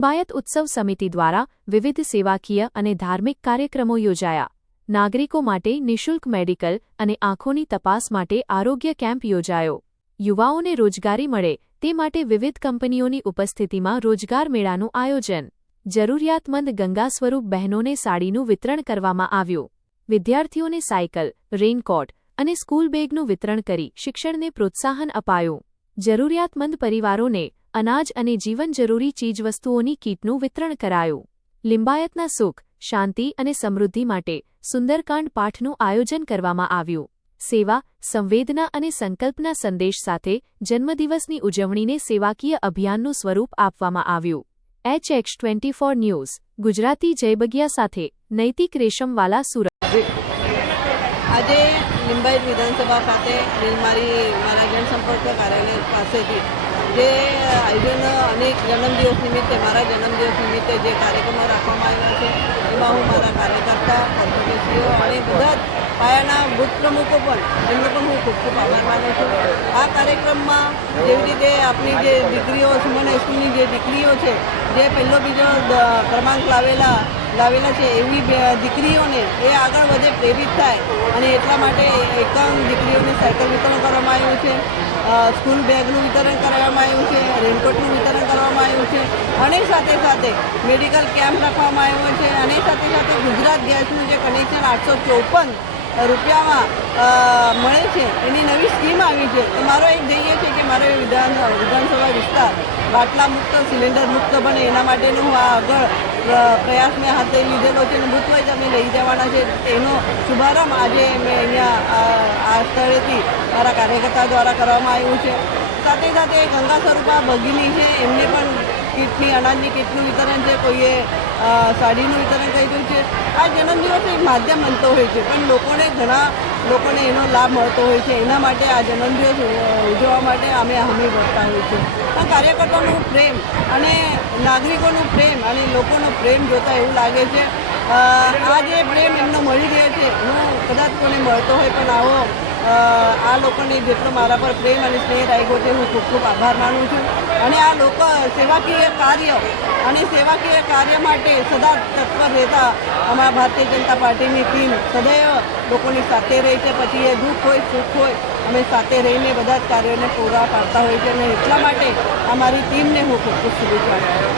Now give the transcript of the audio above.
લિંબાયત ઉત્સવ સમિતિ દ્વારા વિવિધ સેવાકીય અને ધાર્મિક કાર્યક્રમો યોજાયા. નાગરિકો માટે નિઃશુલ્ક મેડિકલ અને આંખોની તપાસ માટે આરોગ્ય કેમ્પ યોજાયો. યુવાઓને રોજગારી મળે તે માટે વિવિધ કંપનીઓની ઉપસ્થિતિમાં રોજગાર મેળાનું આયોજન. જરૂરિયાતમંદ ગંગા સ્વરૂપ બહેનોને સાડીનું વિતરણ કરવામાં આવ્યું. વિદ્યાર્થીઓને સાયકલ, રેઇનકોટ અને સ્કૂલ બેગનું વિતરણ કરી શિક્ષણને પ્રોત્સાહન અપાયું. જરૂરિયાતમંદ પરિવારોને અનાજ અને જીવન જરૂરી ચીજવસ્તુઓની કીટનું વિતરણ કરાયું. લિંબાયતના સુખ, શાંતિ અને સમૃદ્ધિ માટે સુંદરકાંડ પાઠનું આયોજન કરવામાં આવ્યું. સેવા, સંવેદના અને સંકલ્પના સંદેશ સાથે જન્મદિવસની ઉજવણીને સેવાકીય અભિયાનનું સ્વરૂપ આપવામાં આવ્યું. HX24 ન્યૂઝ ગુજરાતી જય બગિયા સાથે નૈતિક રેશમવાલા, સુરત. આજે લિંબાયત વિધાનસભા ખાતે મારા જનસંપર્ક કાર્યાલય પાસેથી જે આયોજન અનેક જન્મદિવસ નિમિત્તે મારા જન્મદિવસ નિમિત્તે જે કાર્યક્રમો રાખવામાં આવ્યા છે એમાં હું મારા કાર્યકર્તા, કોર્પોરેટરો અને બધા જ પાયાના બુથ પ્રમુખો પણ એમનો પણ હું ખૂબ ખૂબ આભાર માનું છું. આ કાર્યક્રમમાં જેવી રીતે આપણી જે દીકરીઓ સુમન હાઈસ્કૂલની જે દીકરીઓ છે જે પહેલો બીજો ક્રમાંક લાવેલા છે એવી દીકરીઓને એ આગળ વધે, પ્રેરિત થાય અને એટલા માટે એકાવન દીકરીઓને સાયકલ વિતરણ કરવામાં આવ્યું છે, સ્કૂલ બેગનું વિતરણ કરવામાં આવ્યું છે, રેનકોટનું વિતરણ કરવામાં આવ્યું છે અને સાથે સાથે મેડિકલ કેમ્પ રાખવામાં આવ્યો છે અને સાથે સાથે ગુજરાત ગેસનું જે કનેક્શન 854 રૂપિયામાં મળે છે એની નવી સ્કીમ આવી છે. તો મારો એક ધ્યેય છે કે મારો વિધાનસભા વિસ્તાર બાટલા મુક્ત, સિલિન્ડર મુક્ત બને એના માટેનો હું આગળ પ્રયાસ મેં હાથે લીધેલો છે અને બુથવાઇઝ અમે લઈ જવાના છે. એનો શુભારંભ આજે મેં અહીંયા આ સ્થળેથી મારા કાર્યકર્તા દ્વારા કરવામાં આવ્યું છે. સાથે સાથે ગંગા સ્વરૂપા ભગીની છે એમને પણ કીટની, અનાજની કીટનું વિતરણ છે, કોઈએ સાડીનું વિતરણ કર્યું છે. આ જન્મદિવસ એક માધ્યમ બનતો હોય છે પણ ઘણા લોકોને એનો લાભ મળતો હોય છે. એના માટે આ જન્મદિવસ ઉજવવા માટે અમે હમી ભરતા હોય છે. આ કાર્યકર્તાઓનું પ્રેમ અને નાગરિકોનું પ્રેમ અને લોકોનો પ્રેમ જોતા એવું લાગે છે આ જે પ્રેમ એમનો મળી રહ્યો છે હું કદાચ કોને મળતો હોય પણ આવો આ લોકોને જેટલો મારા પર પ્રેમ અને સ્નેહ રાખ્યો છે હું ખૂબ ખૂબ આભાર માનું છું. અને આ લોકો સેવાકીય કાર્ય માટે સદા તત્પર રહેતા અમારા ભારતીય જનતા પાર્ટીની ટીમ સદૈવ લોકોની સાથે રહી છે. પછી એ દુઃખ હોય, સુખ હોય, અમે સાથે રહીને બધા જ કાર્યોને પૂરા પાડતા હોય છે અને એટલા માટે અમારી ટીમને હું ખૂબ ખૂબ શુભેચ્છા આપું છું.